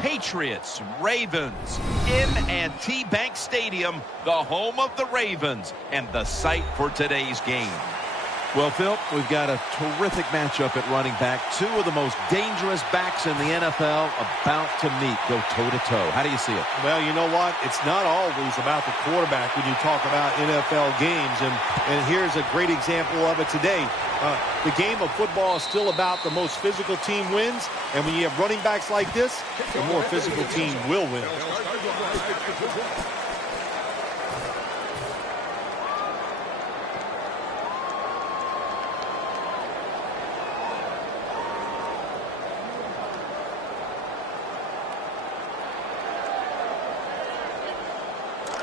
Patriots, Ravens, M&T Bank Stadium, the home of the Ravens, and the site for today's game. Well, Phil, we've got a terrific matchup at running back. Two of the most dangerous backs in the NFL about to meet, go toe-to-toe. How do you see it? Well, you know what? It's not always about the quarterback when you talk about NFL games, and here's a great example of it today. The game of football is still about the most physical team wins, and when you have running backs like this, the more physical team will win.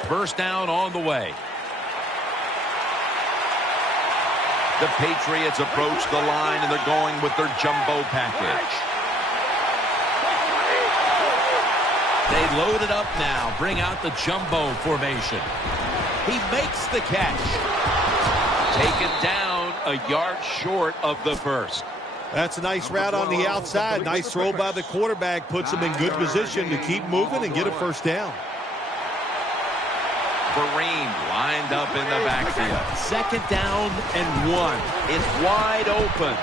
First down on the way. The Patriots approach the line, and they're going with their jumbo package. They load it up now, bring out the jumbo formation. He makes the catch. Taken down a yard short of the first. That's a nice route on the outside. Nice throw by the quarterback. Puts him in good position to keep moving and get a first down. Vereen lined up in the backfield. Second down and 1. It's wide open.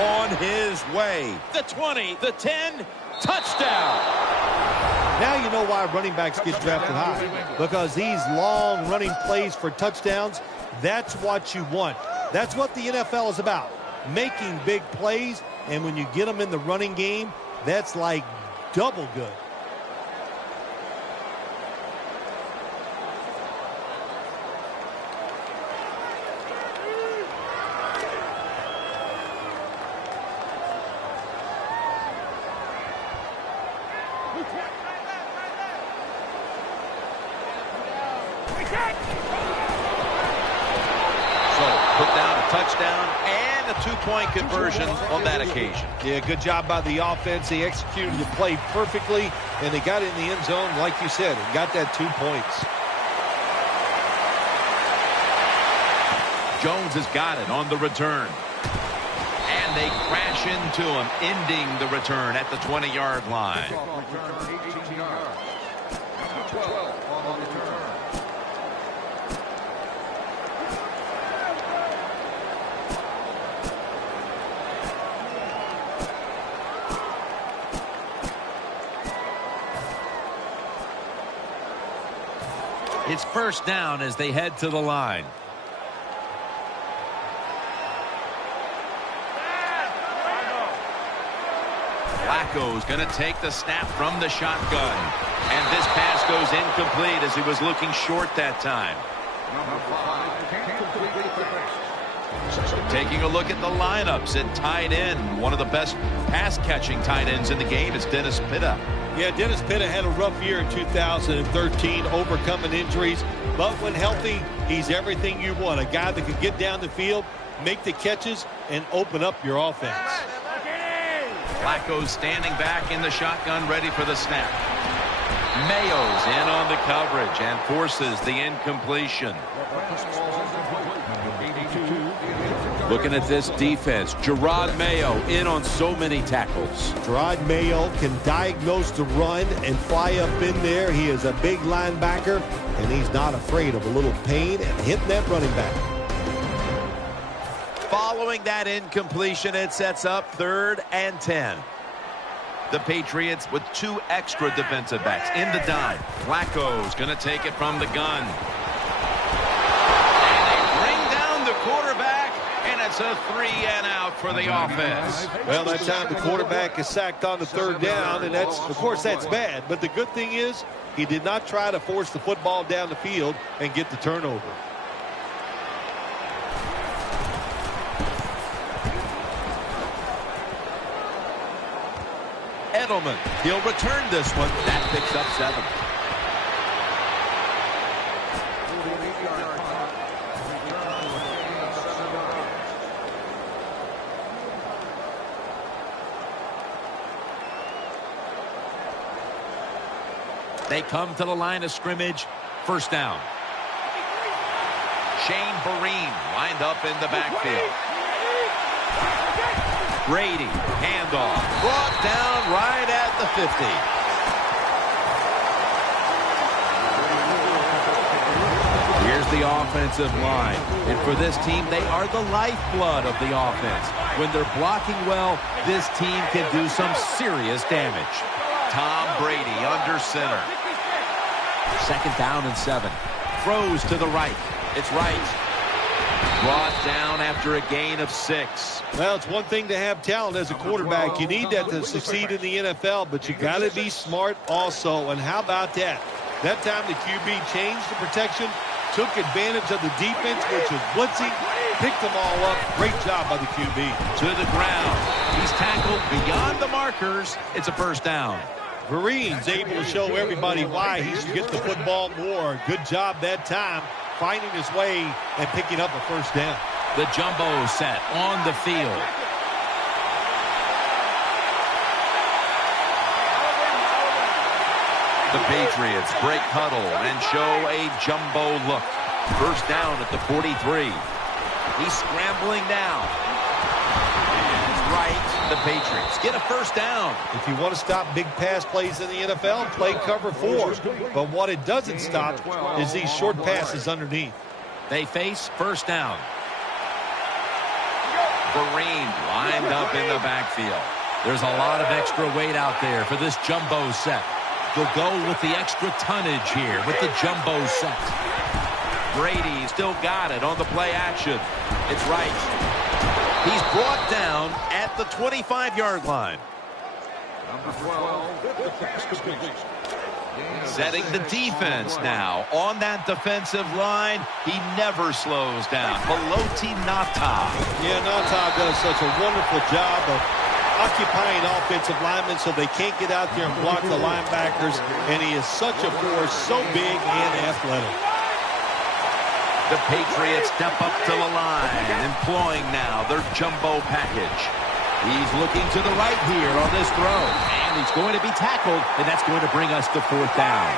On his way. The 20, the 10, touchdown. Now you know why running backs get drafted high. Because these long running plays for touchdowns, that's what you want. That's what the NFL is about. Making big plays, and when you get them in the running game, that's like double good. Touchdown and a two-point conversion on that occasion. Yeah, good job by the offense. They executed the play perfectly, and they got in the end zone, like you said, and got that 2 points. Jones has got it on the return. And they crash into him, ending the return at the 20-yard line. It's first down as they head to the line. Flacco's going to take the snap from the shotgun. And this pass goes incomplete as he was looking short that time. Taking a look at the lineups at tight end. One of the best pass-catching tight ends in the game is Dennis Pitta. Yeah, Dennis Pitta had a rough year in 2013, overcoming injuries. But when healthy, he's everything you want. A guy that can get down the field, make the catches, and open up your offense. Flacco's standing back in the shotgun, ready for the snap. Mayo's in on the coverage and forces the incompletion. Looking at this defense, Gerard Mayo in on so many tackles. Gerard Mayo can diagnose the run and fly up in there. He is a big linebacker, and he's not afraid of a little pain and hitting that running back. Following that incompletion, it sets up 3rd and 10. The Patriots with 2 extra defensive backs in the dime. Flacco's going to take it from the gun. And they bring down the quarterback, and it's a 3-and-out for the offense. Well, that time the quarterback is sacked on the 3rd down, and that's, of course, that's bad. But the good thing is he did not try to force the football down the field and get the turnover. Edelman, he'll return this one. That picks up 7. They come to the line of scrimmage. First down. Shane Vereen lined up in the backfield. Brady, handoff, brought down right at the 50. Here's the offensive line. And for this team, they are the lifeblood of the offense. When they're blocking well, this team can do some serious damage. Tom Brady under center. 2nd down and 7. Throws to the right. It's right. Brought down after a gain of 6. Well, it's one thing to have talent as a quarterback. You need that to succeed in the NFL, but you got to be smart also. And how about that? That time the QB changed the protection, took advantage of the defense, which was blitzing, picked them all up. Great job by the QB. To the ground. He's tackled beyond the markers. It's a 1st down. Vereen's able to show everybody why he should get the football more. Good job that time, finding his way and picking up a 1st down. The jumbo set on the field. The Patriots break huddle and show a jumbo look. 1st down at the 43. He's scrambling now. And it's right. The Patriots get a 1st down. If you want to stop big pass plays in the NFL, play cover 4. But what it doesn't stop is these short passes underneath. They face 1st down. Vereen lined up in the backfield. There's a lot of extra weight out there for this jumbo set. They'll go with the extra tonnage here with the jumbo set. Brady still got it on the play action. It's right. He's brought down at the 25-yard line. Setting the defense now on that defensive line. He never slows down. Peloti Nata. Yeah, Nata does such a wonderful job of occupying offensive linemen so they can't get out there and block the linebackers. And he is such a force, so big and athletic. The Patriots step up to the line, employing now their jumbo package. He's looking to the right here on this throw. And he's going to be tackled, and that's going to bring us to 4th down.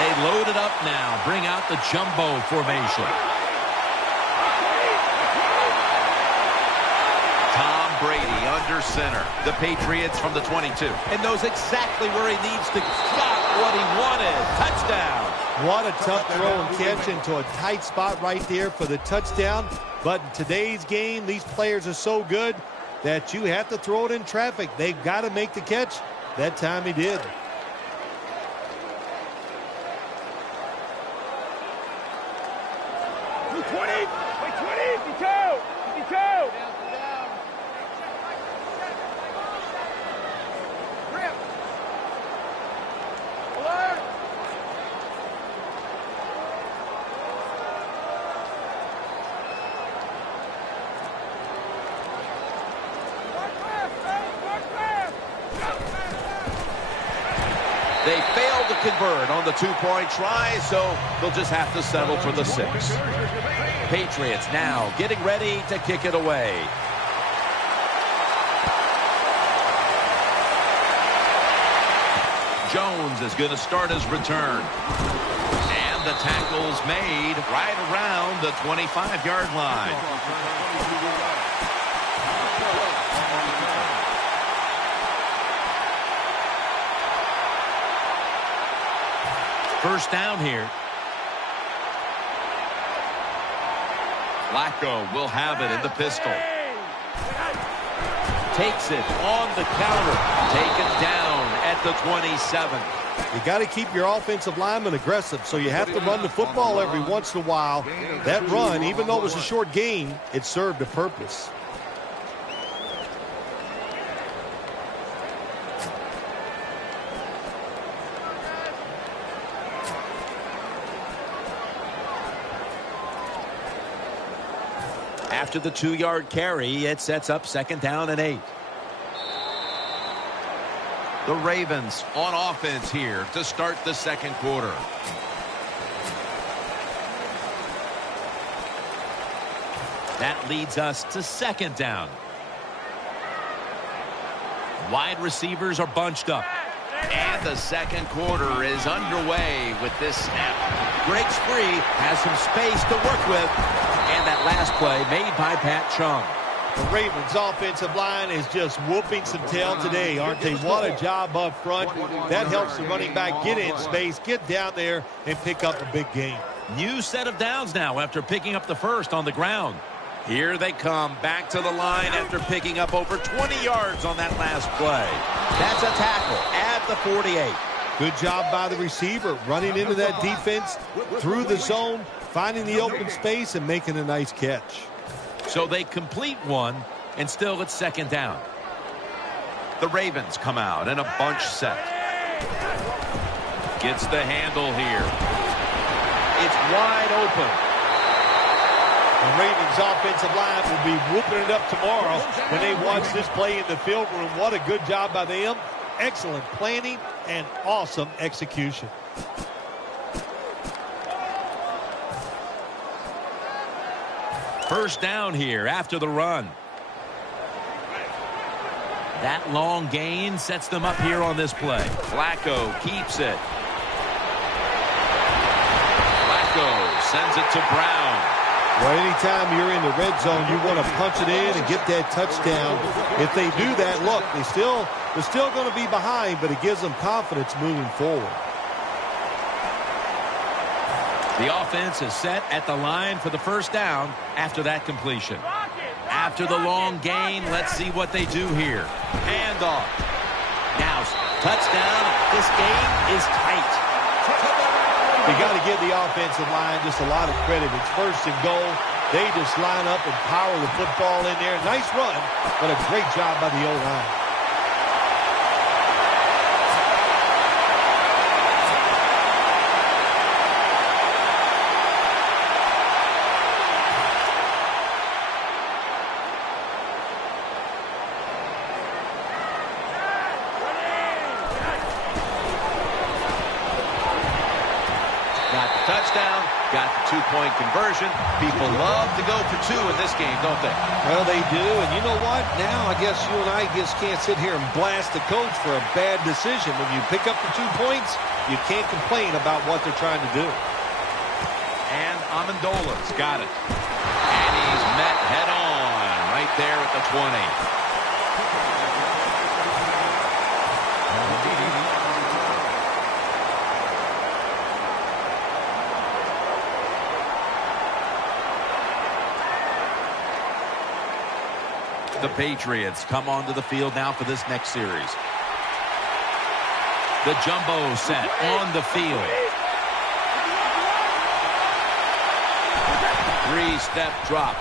They load it up now, bring out the jumbo formation. Tom Brady under center. The Patriots from the 22. And knows exactly where he needs to stop what he wanted. Touchdown. What a tough throw and catch into a tight spot right there for the touchdown. But in today's game, these players are so good that you have to throw it in traffic. They've got to make the catch. That time he did. They failed to convert on the 2-point try, so they'll just have to settle for the 6. Patriots now getting ready to kick it away. Jones is going to start his return. And the tackle's made right around the 25-yard line. First down here. Flacco will have it in the pistol. Takes it on the counter. Taken down at the 27. You got to keep your offensive linemen aggressive, so you have to run the football every once in a while. That run, even though it was a short gain, it served a purpose. After the 2-yard carry, it sets up 2nd down and 8. The Ravens on offense here to start the 2nd quarter. That leads us to 2nd down. Wide receivers are bunched up. And the 2nd quarter is underway with this snap. Greg Spree has some space to work with. And that last play made by Pat Chung. The Ravens offensive line is just whooping some tail today, aren't they? What a job up front. That helps the running back get in space, get down there, and pick up a big gain. New set of downs now after picking up the first on the ground. Here they come back to the line after picking up over 20 yards on that last play. That's a tackle at the 48. Good job by the receiver, running into that defense, through the zone, finding the open space, and making a nice catch. So they complete one, and still it's second down. The Ravens come out in a bunch set. Gets the handle here. It's wide open. The Ravens offensive line will be whooping it up tomorrow when they watch this play in the field room. What a good job by them. Excellent planning and awesome execution. First down here after the run. That long gain sets them up here on this play. Flacco keeps it. Flacco sends it to Brown. Well, anytime you're in the red zone, you want to punch it in and get that touchdown. If they do that, look, they're still going to be behind, but it gives them confidence moving forward. The offense is set at the line for the first down after that completion. After the long gain, let's see what they do here. Handoff. Now, touchdown. This game is tight. You got to give the offensive line just a lot of credit. It's first and goal. They just line up and power the football in there. Nice run, but a great job by the O-line. Touchdown, got the two-point conversion. People love to go for two in this game, don't they? Well, they do, and you know what? Now I guess you and I just can't sit here and blast the coach for a bad decision. When you pick up the 2 points, you can't complain about what they're trying to do. And Amendola's got it. And he's met head-on right there at the 20. The Patriots come onto the field now for this next series. The jumbo set on the field. Three-step drop.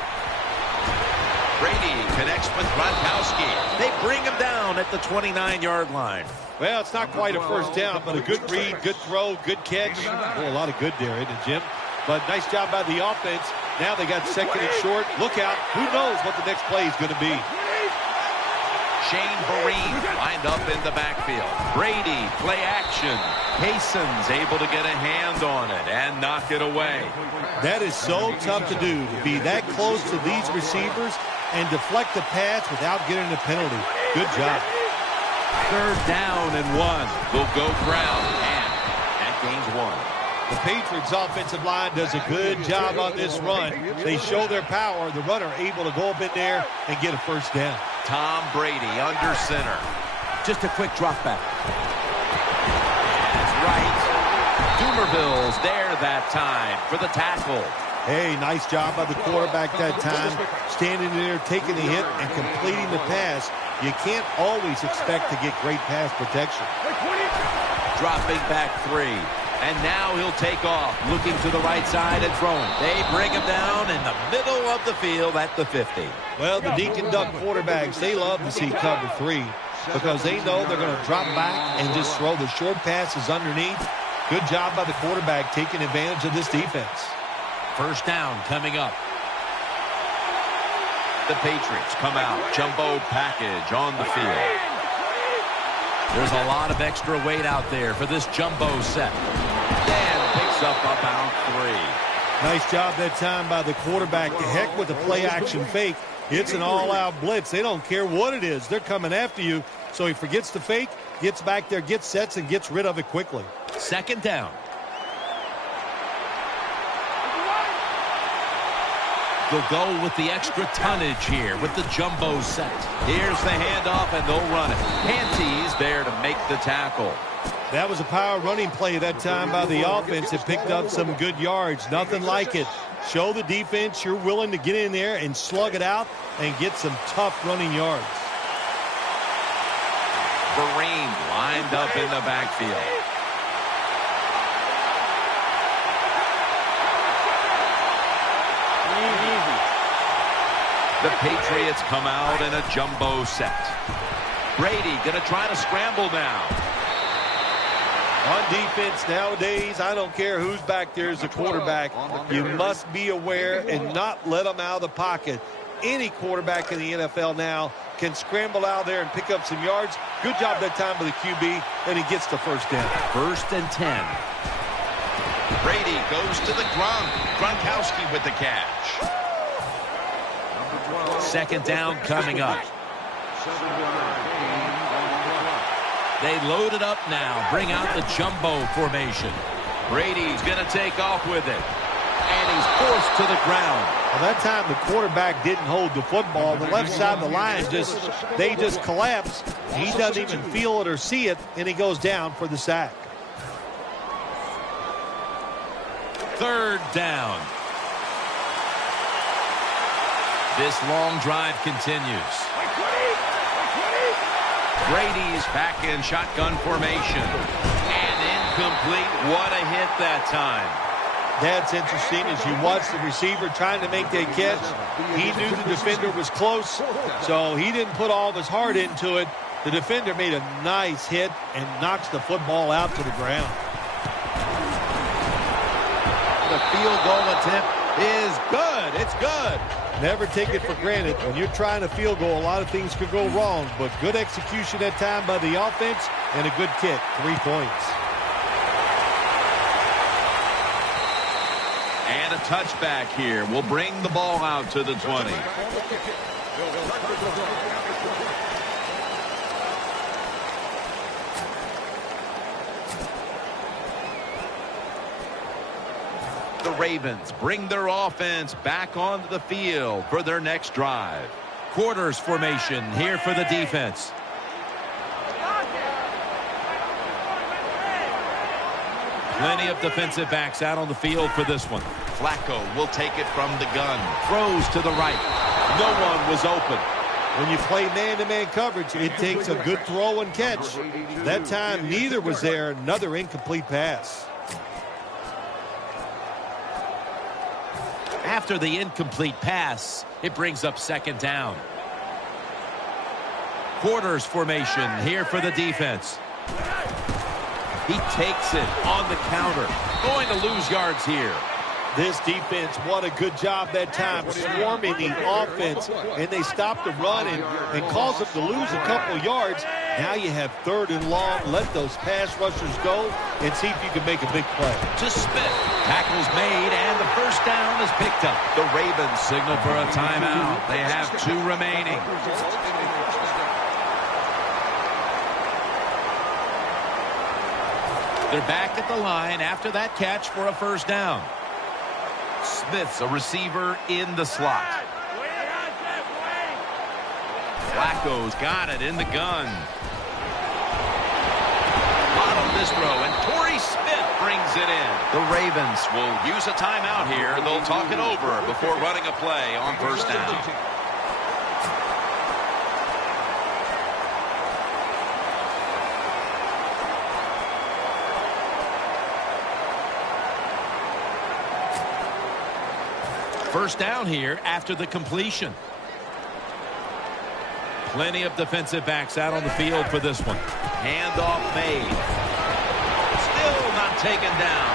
Brady connects with Gronkowski. They bring him down at the 29-yard line. Well, it's not quite a first down, but a good read, good throw, good catch. Oh, a lot of good there, isn't it, Jim? But nice job by the offense. Now they got second and short. Look out. Who knows what the next play is going to be. Shane Vereen lined up in the backfield. Brady, play action. Payson's able to get a hand on it and knock it away. That is so tough to do, to be that close to these receivers and deflect the pass without getting a penalty. Good job. Third down and 1. Will go ground, and that gains 1. The Patriots offensive line does a good job on this run. They show their power. The runner able to go up in there and get a first down. Tom Brady under center. Just a quick drop back. That's right. Dumerville's there that time for the tackle. Hey, nice job by the quarterback that time. Standing there, taking the hit, and completing the pass. You can't always expect to get great pass protection. Dropping back 3. And now he'll take off, looking to the right side and throwing. They bring him down in the middle of the field at the 50. Well, the dink and dunk quarterbacks, they love to see cover 3 because they know they're going to drop back and just throw the short passes underneath. Good job by the quarterback taking advantage of this defense. First down coming up. The Patriots come out, jumbo package on the field. There's a lot of extra weight out there for this jumbo set. And picks up about 3. Nice job that time by the quarterback. The heck with the play-action fake. It's an all-out blitz. They don't care what it is. They're coming after you. So he forgets the fake, gets back there, gets sets, and gets rid of it quickly. Second down. They'll go with the extra tonnage here with the jumbo set. Here's the handoff, and they'll run it. Panties there to make the tackle. That was a power running play that time by the offense. It picked up some good yards. Nothing like it. Show the defense you're willing to get in there and slug it out and get some tough running yards. Kareem lined up in the backfield. The Patriots come out in a jumbo set. Brady going to try to scramble now. On defense nowadays, I don't care who's back there as a quarterback. You must be aware and not let them out of the pocket. Any quarterback in the NFL now can scramble out there and pick up some yards. Good job that time by the QB, and he gets the first down. 1st and 10. Brady goes to the Gronkowski with the catch. 2nd down coming up. They load it up now. Bring out the jumbo formation. Brady's going to take off with it. And he's forced to the ground. Well, that time the quarterback didn't hold the football. The left side of the line they just collapse. He doesn't even feel it or see it, and he goes down for the sack. 3rd down. This long drive continues. Brady's back in shotgun formation. And incomplete. What a hit that time. That's interesting as you watch the receiver trying to make that catch. He knew the defender was close, so he didn't put all of his heart into it. The defender made a nice hit and knocks the football out to the ground. The field goal attempt is good. It's good. Never take it for granted. When you're trying a field goal, a lot of things could go wrong, but good execution that time by the offense and a good kick. 3 points. And a touchback here will bring the ball out to the 20. The Ravens bring their offense back onto the field for their next drive. Quarters formation here for the defense. Plenty of defensive backs out on the field for this one. Flacco will take it from the gun. Throws to the right. No one was open. When you play man-to-man coverage, it takes a good throw and catch. That time, neither was there. Another incomplete pass. After the incomplete pass, it brings up 2nd down. Quarters formation here for the defense. He takes it on the counter. Going to lose yards here. This defense, what a good job that time, swarming the offense, and they stop the run and cause them to lose a couple yards. Now you have 3rd and long. Let those pass rushers go and see if you can make a big play. To Smith. Tackle's made, and the first down is picked up. The Ravens signal for a timeout. They have 2 remaining. They're back at the line after that catch for a first down. Smith's a receiver in the slot. Flacco's got it in the gun. Bottom this throw, and Torrey Smith brings it in. The Ravens will use a timeout here. They'll talk it over before running a play on first down. First down here after the completion. Plenty of defensive backs out on the field for this one. Handoff made. Still not taken down.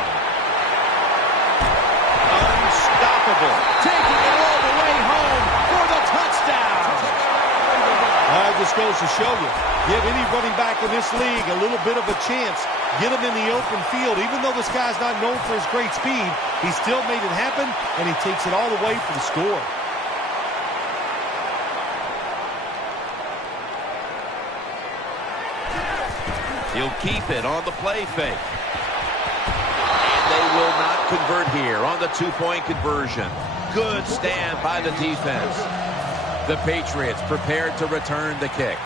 Unstoppable. Taking it all the way home for the touchdown. That just goes to show you, give any running back in this league a little bit of a chance. Get him in the open field. Even though this guy's not known for his great speed, he still made it happen, and he takes it all the way for the score. He'll keep it on the play fake. And they will not convert here on the 2-point conversion. Good stand by the defense. The Patriots prepared to return the kick.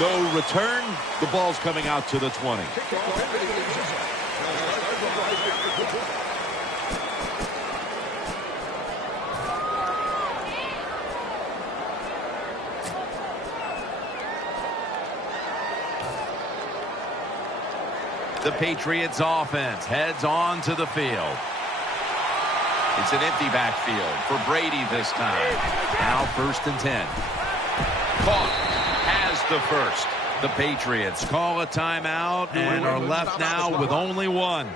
No return. The ball's coming out to the 20. The Patriots offense heads on to the field. It's an empty backfield for Brady this time. Now 1st and 10. Caught. Has the first. The Patriots call a timeout and are left now with only one.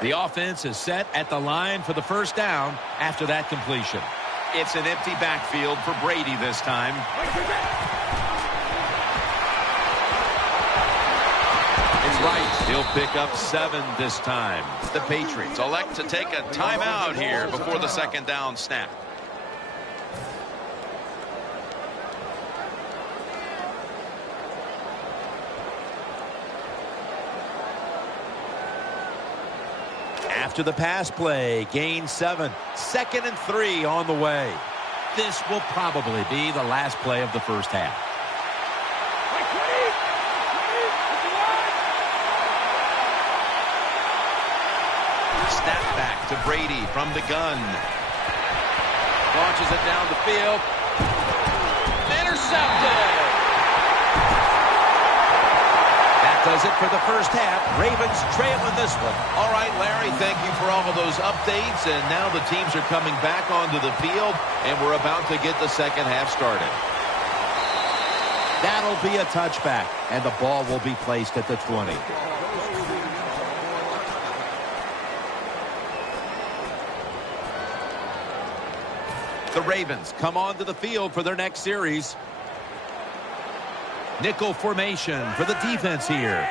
The offense is set at the line for the first down after that completion. It's an empty backfield for Brady this time. It's right. He'll pick up 7 this time. The Patriots elect to take a timeout here before the second down snap. After the pass play, gain 7. 2nd and 3 on the way. This will probably be the last play of the first half. Snap back to Brady from the gun. Launches it down the field. Intercepted! Does it for the first half. Ravens trailing this one. All right, Larry, thank you for all of those updates. And now the teams are coming back onto the field, and we're about to get the second half started. That'll be a touchback, and the ball will be placed at the 20. The Ravens come onto the field for their next series. Nickel formation for the defense here.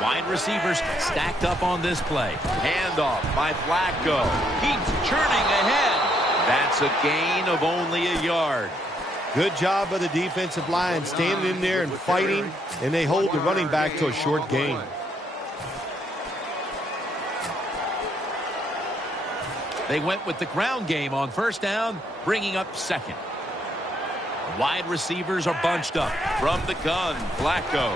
Wide receivers stacked up on this play. Handoff by Flacco. Keeps churning ahead. That's a gain of only a yard. Good job by the defensive line, standing in there and fighting, and they hold the running back to a short gain. They went with the ground game on first down, bringing up 2nd. Wide receivers are bunched up. From the gun, Flacco.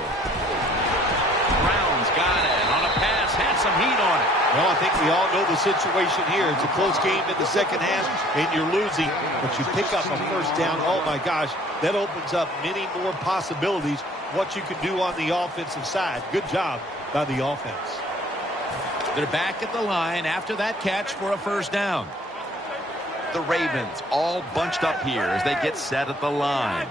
Brown's got it. On a pass, had some heat on it. Well, I think we all know the situation here. It's a close game in the second half, and you're losing, but you pick up a first down. Oh, my gosh, that opens up many more possibilities what you can do on the offensive side. Good job by the offense. They're back at the line after that catch for a first down. The Ravens all bunched up here as they get set at the line.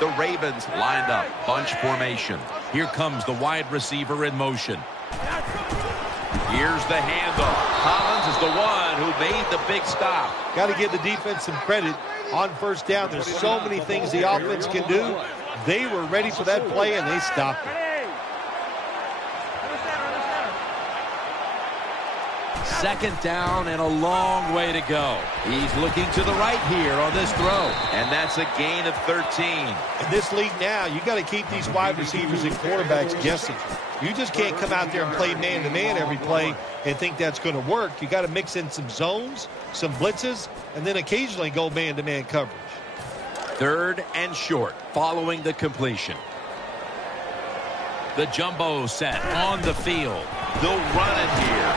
The Ravens lined up, bunch formation. Here comes the wide receiver in motion. Here's the handoff. Collins is the one who made the big stop. Got to give the defense some credit on first down. There's so many things the offense can do. They were ready for that play, and they stopped it. Second down and a long way to go. He's looking to the right here on this throw. And that's a gain of 13. In this league now, you got to keep these wide receivers and quarterbacks guessing. You just can't come out there and play man-to-man every play and think that's going to work. You got to mix in some zones, some blitzes, and then occasionally go man-to-man coverage. 3rd and short following the completion. The jumbo set on the field. They'll run it here.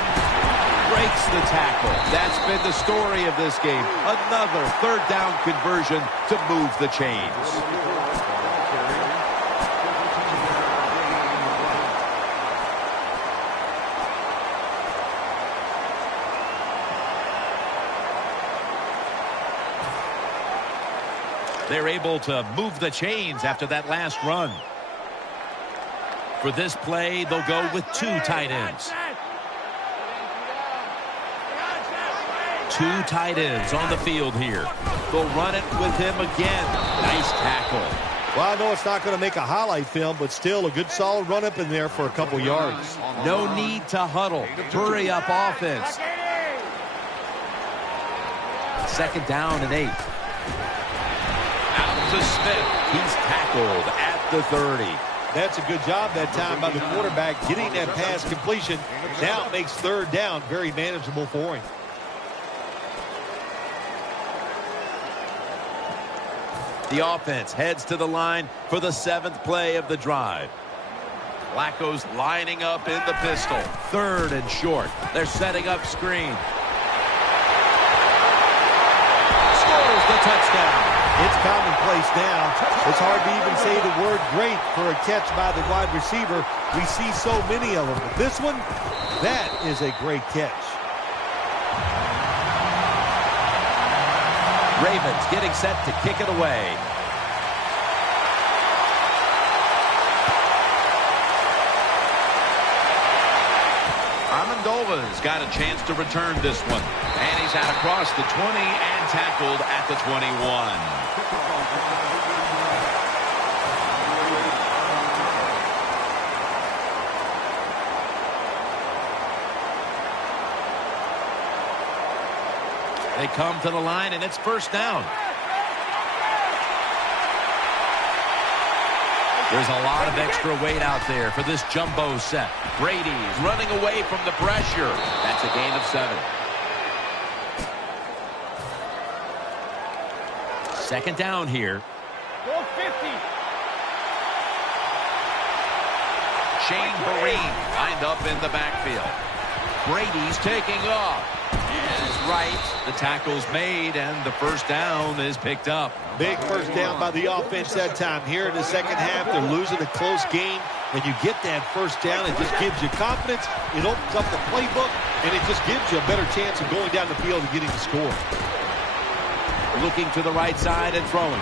Breaks the tackle. That's been the story of this game. Another 3rd down conversion to move the chains. They're able to move the chains after that last run. For this play, they'll go with 2 tight ends. 2 Two tight ends on the field here. They'll run it with him again. Nice tackle. Well, I know it's not going to make a highlight film, but still a good solid run up in there for a couple yards. No need to huddle. Hurry up offense. Second down and 8. Out to Smith. He's tackled at the 30. That's a good job that time by the quarterback getting that pass completion. Now it makes third down very manageable for him. The offense heads to the line for the 7th play of the drive. Flacco's lining up in the pistol. Third and short. They're setting up screen. Scores the touchdown. It's commonplace now. It's hard to even say the word great for a catch by the wide receiver. We see so many of them. But this one, that is a great catch. Ravens getting set to kick it away. Amendova's got a chance to return this one. And he's out across the 20 and tackled at the 21. They come to the line, and it's first down. There's a lot of extra weight out there for this jumbo set. Brady's running away from the pressure. That's a gain of 7. Second down here. Go 50. Shane Vereen lined up in the backfield. Brady's taking off. And it's right. The tackle's made, and the first down is picked up. Big first down by the offense that time. Here in the second half, they're losing a close game, and you get that first down. It just gives you confidence. It opens up the playbook, and it just gives you a better chance of going down the field and getting the score. Looking to the right side and throwing.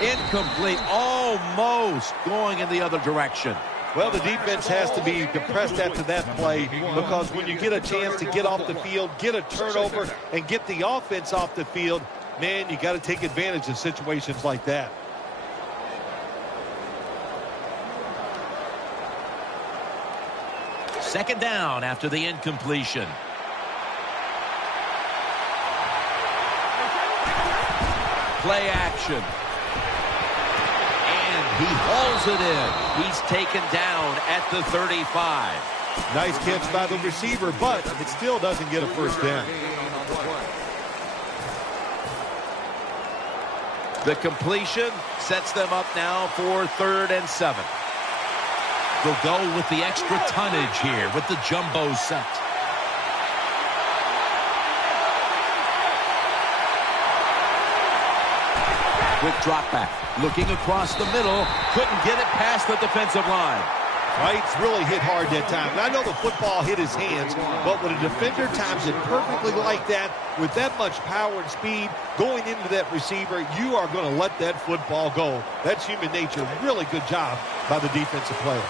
Incomplete. Almost going in the other direction. Well, the defense has to be depressed after that play, because when you get a chance to get off the field, get a turnover, and get the offense off the field, man, you got to take advantage of situations like that. Second down after the incompletion. Play action. He hauls it in. He's taken down at the 35. Nice catch by the receiver, but it still doesn't get a first down. The completion sets them up now for 3rd and 7. They'll go with the extra tonnage here with the jumbo set. Quick drop back. Looking across the middle. Couldn't get it past the defensive line. Wright's really hit hard that time. And I know the football hit his hands, but when a defender times it perfectly like that, with that much power and speed going into that receiver, you are going to let that football go. That's human nature. Really good job by the defensive player.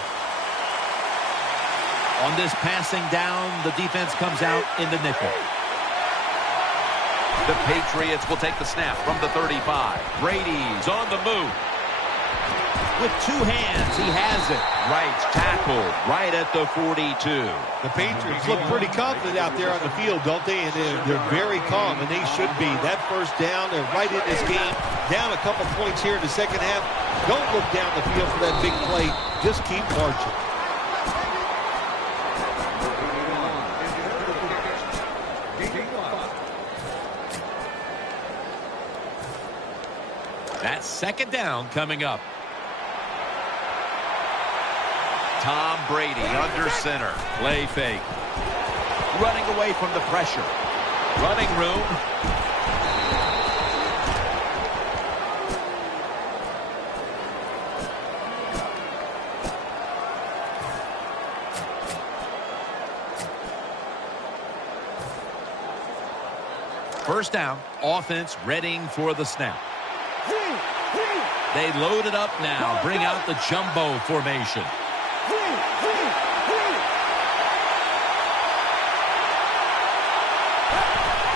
On this passing down, the defense comes out in the nickel. The Patriots will take the snap from the 35. Brady's on the move. With two hands, he has it. Right tackle right at the 42. The Patriots look pretty confident out there on the field, don't they? And they're very calm, and they should be. That first down, they're right in this game. Down a couple points here in the second half. Don't look down the field for that big play. Just keep marching. That's second down coming up. Tom Brady under center. Play fake. Running away from the pressure. Running room. First down. Offense readying for the snap. They load it up now. Bring out the jumbo formation.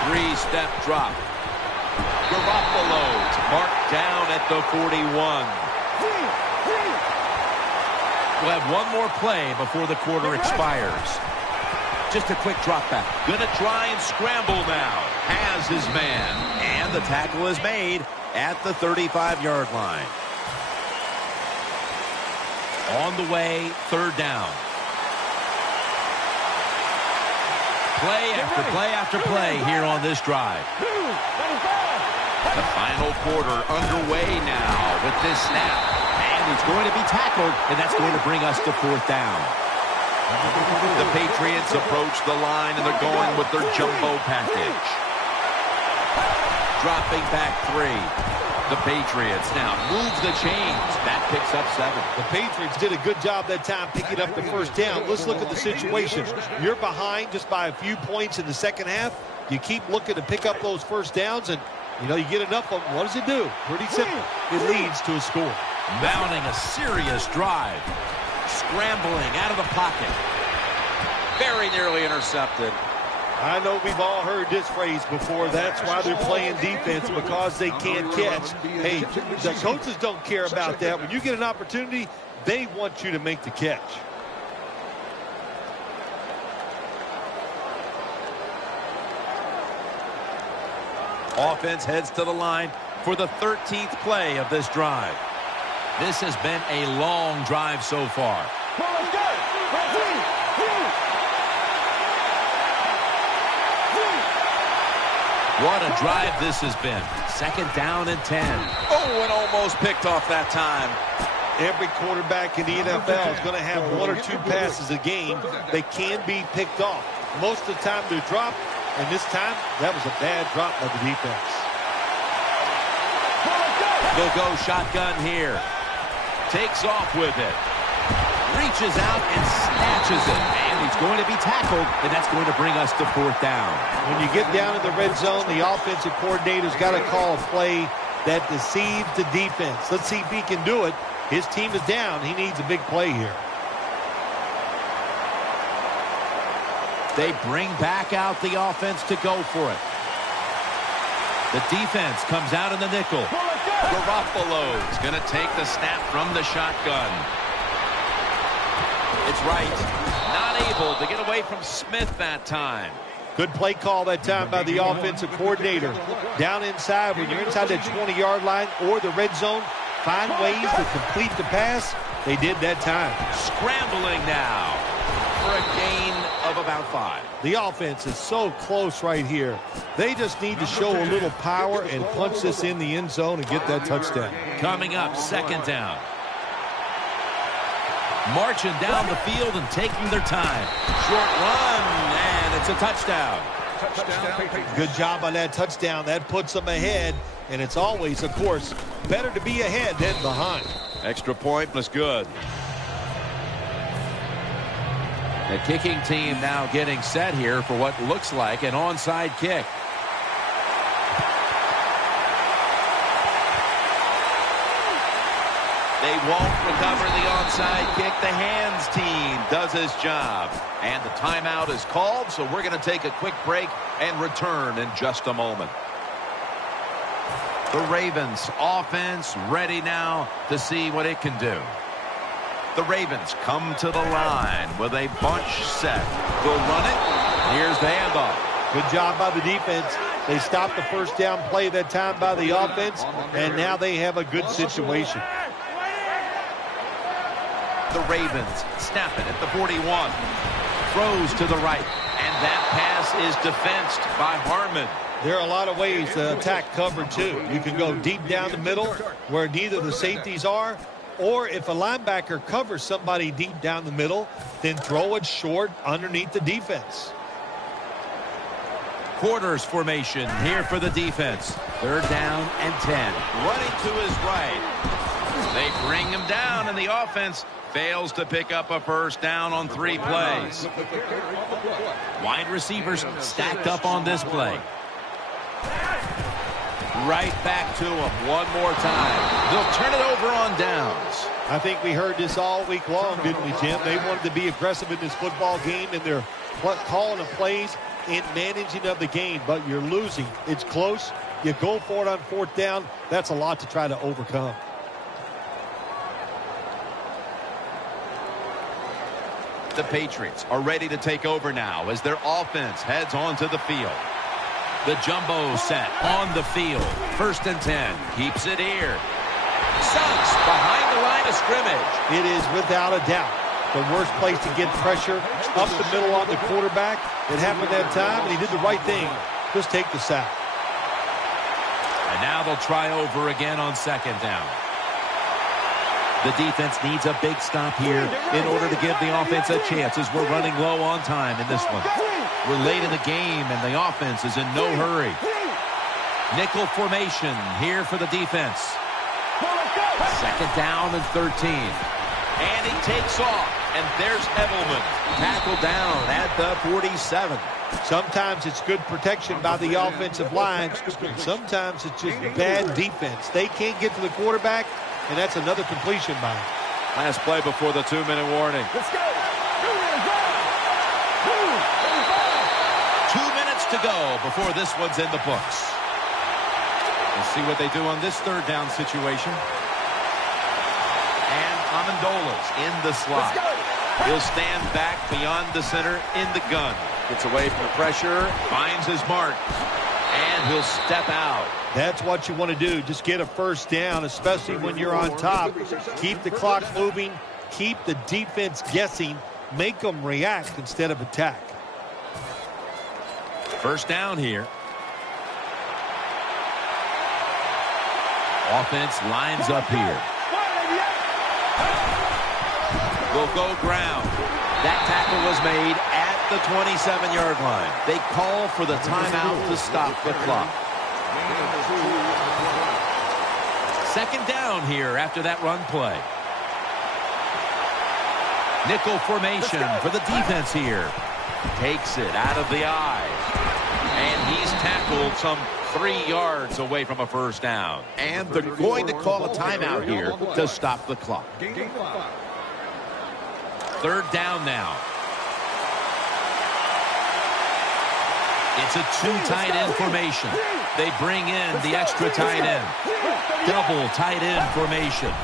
Three-step drop. Garoppolo's marked down at the 41. We'll have one more play before the quarter expires. Just a quick drop back. Gonna try and scramble now. Has his man. And the tackle is made at the 35-yard line. On the way, third down. Play after play after play here on this drive. The final quarter underway now with this snap. And he's going to be tackled, and that's going to bring us to fourth down. The Patriots approach the line, and they're going with their jumbo package. Dropping back 3. The Patriots now moves the chains. That picks up 7. The Patriots did a good job that time picking up the first down. Let's look at the situation. You're behind just by a few points in the second half. You keep looking to pick up those first downs, and you get enough of them. What does it do? Pretty simple. It leads to a score. Mounting a serious drive. Scrambling out of the pocket. Very nearly intercepted. I know we've all heard this phrase before. That's why they're playing defense, because they can't catch. Hey, the coaches don't care about that. When you get an opportunity, they want you to make the catch. Offense heads to the line for the 13th play of this drive. This has been a long drive so far. What a drive this has been. Second down and 10. Oh, and almost picked off that time. Every quarterback in the NFL is going to have 1 or 2 passes a game. They can be picked off. Most of the time they're dropped, and this time that was a bad drop by the defense. Go shotgun here. Takes off with it. Reaches out and snatches it. And he's going to be tackled, and that's going to bring us to fourth down. When you get down in the red zone, the offensive coordinator's got to call a play that deceives the defense. Let's see if he can do it. His team is down. He needs a big play here. They bring back out the offense to go for it. The defense comes out in the nickel. Garoppolo's going to take the snap from the shotgun. It's right. Not able to get away from Smith that time. Good play call that time by the offensive coordinator. Down inside, when you're inside that 20-yard line or the red zone, find ways to complete the pass. They did that time. Scrambling now for a gain of about 5. The offense is so close right here. They just need to show a little power and punch this in the end zone and get that touchdown. Coming up, second down. Marching down the field and taking their time. Short run, and it's a touchdown. Good job on that touchdown. That puts them ahead, and it's always, of course, better to be ahead than behind. Extra point was good. The kicking team now getting set here for what looks like an onside kick. They won't recover the onside kick. The hands team does his job. And the timeout is called, so we're going to take a quick break and return in just a moment. The Ravens offense ready now to see what it can do. The Ravens come to the line with a bunch set. They'll run it. Here's the handoff. Good job by the defense. They stopped the first down play that time by the offense, and now they have a good situation. The Ravens snap it at the 41. Throws to the right. And that pass is defensed by Harmon. There are a lot of ways to attack cover, too. You can go deep down the middle where neither the safeties are. Or if a linebacker covers somebody deep down the middle, then throw it short underneath the defense. Quarters formation here for the defense. Third down and 10. Running to his right. They bring him down, and the offense fails to pick up a first down on 3 plays. Wide receivers stacked up on this play. Right back to him one more time. They'll turn it over on downs. I think we heard this all week long, didn't we, Jim? They wanted to be aggressive in this football game, and they're calling the plays in managing of the game, but you're losing. It's close. You go for it on 4th down. That's a lot to try to overcome. The Patriots are ready to take over now as their offense heads onto the field. The jumbo set on the field. 1st and 10. Keeps it here. Suggs behind the line of scrimmage. It is without a doubt the worst place to get pressure up the middle on the quarterback. It happened that time, and he did the right thing. Just take the sack. And now they'll try over again on 2nd down. The defense needs a big stop here in order to give the offense a chance as we're running low on time in this one. We're late in the game, and the offense is in no hurry. Nickel formation here for the defense. 2nd down and 13. And he takes off. And there's Edelman. Tackled down at the 47. Sometimes it's good protection by the offensive line. Sometimes it's just bad defense. They can't get to the quarterback, and that's another completion by him. Last play before the 2-minute warning. Let's go. 2 minutes to go before this one's in the books. We'll see what they do on this 3rd down situation. And Amendola's in the slot. He'll stand back beyond the center in the gun. Gets away from the pressure, finds his mark, and he'll step out. That's what you want to do. Just get a 1st down, especially when you're on top. Keep the clock moving. Keep the defense guessing. Make them react instead of attack. 1st down here. Offense lines up here. Will go ground. That tackle was made at the 27-yard line. They call for the timeout to stop the clock. 2nd down here after that run play. Nickel formation for the defense here. Takes it out of the eye. And he's tackled some 3 yards away from a 1st down. And they're going to call a timeout here to stop the clock. 3rd down now. It's a 2 tight end formation. They bring in the extra tight end. Double tight end formation.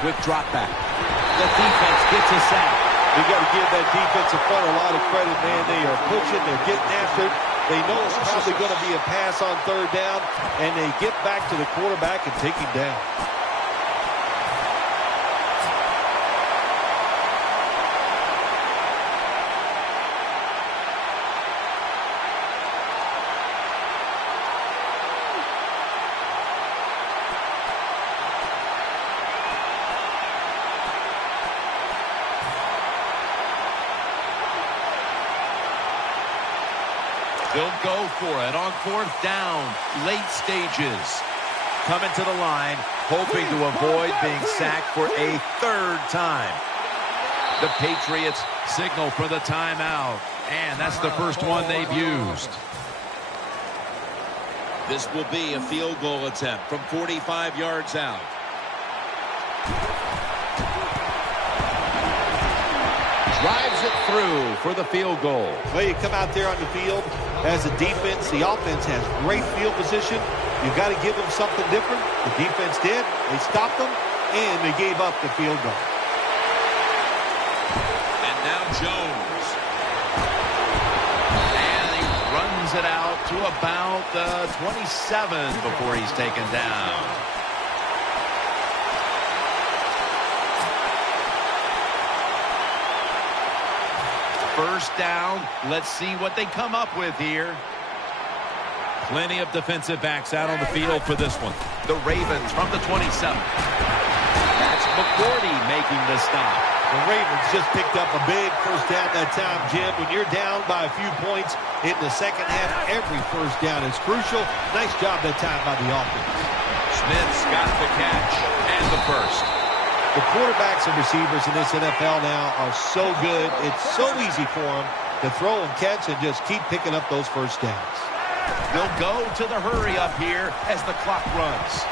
Quick drop back. The defense gets a sack. You got to give that defensive front a lot of credit, man. They are pushing. They're getting after it. They know it's probably going to be a pass on 3rd down, and they get back to the quarterback and take him down. They'll go for it on 4th down, late stages. Coming to the line, hoping to avoid being sacked for a 3rd time. The Patriots signal for the timeout, and that's the first one they've used. This will be a field goal attempt from 45 yards out. Drives it through for the field goal. Well, you come out there on the field as a defense. The offense has great field position. You've got to give them something different. The defense did. They stopped them, and they gave up the field goal. And now Jones. And he runs it out to about the 27 before he's taken down. First down. Let's see what they come up with here. Plenty of defensive backs out on the field for this one. The Ravens from the 27. That's McGordy making the stop. The Ravens just picked up a big 1st down that time, Jim. When you're down by a few points in the 2nd half, every 1st down is crucial. Nice job that time by the offense. Smith's got the catch and the first. The quarterbacks and receivers in this NFL now are so good. It's so easy for them to throw and catch and just keep picking up those 1st downs. They'll go to the hurry up here as the clock runs.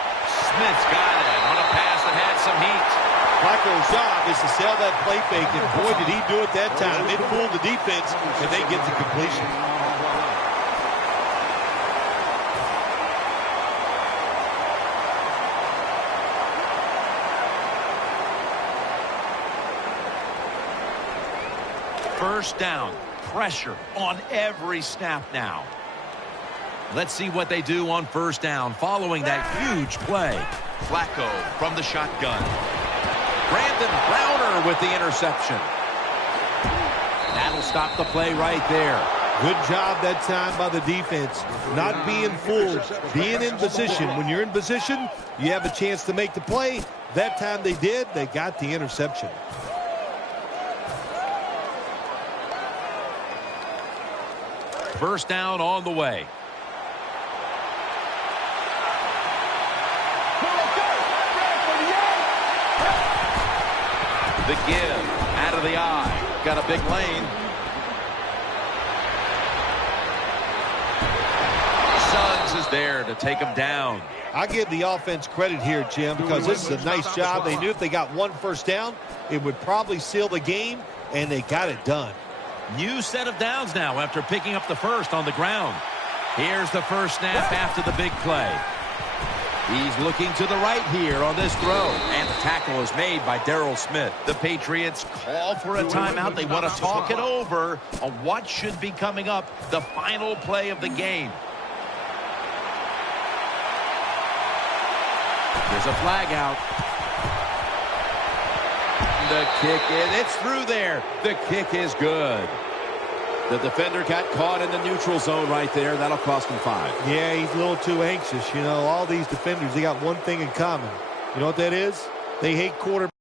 Smith's got it on a pass that had some heat. Flacco's job is to sell that play fake, and boy, did he do it that time. It fooled the defense, and they get the completion. First down. Pressure on every snap now. Let's see what they do on first down following that huge play. Flacco from the shotgun. Brandon Browner with the interception. That'll stop the play right there. Good job that time by the defense. Not being fooled, being in position. When you're in position, you have a chance to make the play. That time they did. They got the interception. First down on the way. The give out of the eye. Got a big lane. Suggs is there to take him down. I give the offense credit here, Jim, because this is a nice job. They knew if they got one first down, it would probably seal the game, and they got it done. New set of downs now after picking up the first on the ground. Here's the first snap after the big play. He's looking to the right here on this throw. And the tackle is made by Darryl Smith. The Patriots call for a timeout. They want to talk it over on what should be coming up, the final play of the game. There's a flag out. The kick is, it's through there. The kick is good. The defender got caught in the neutral zone right there. That'll cost him 5. Yeah, he's a little too anxious. You know, all these defenders, they got one thing in common. You know what that is? They hate quarterbacks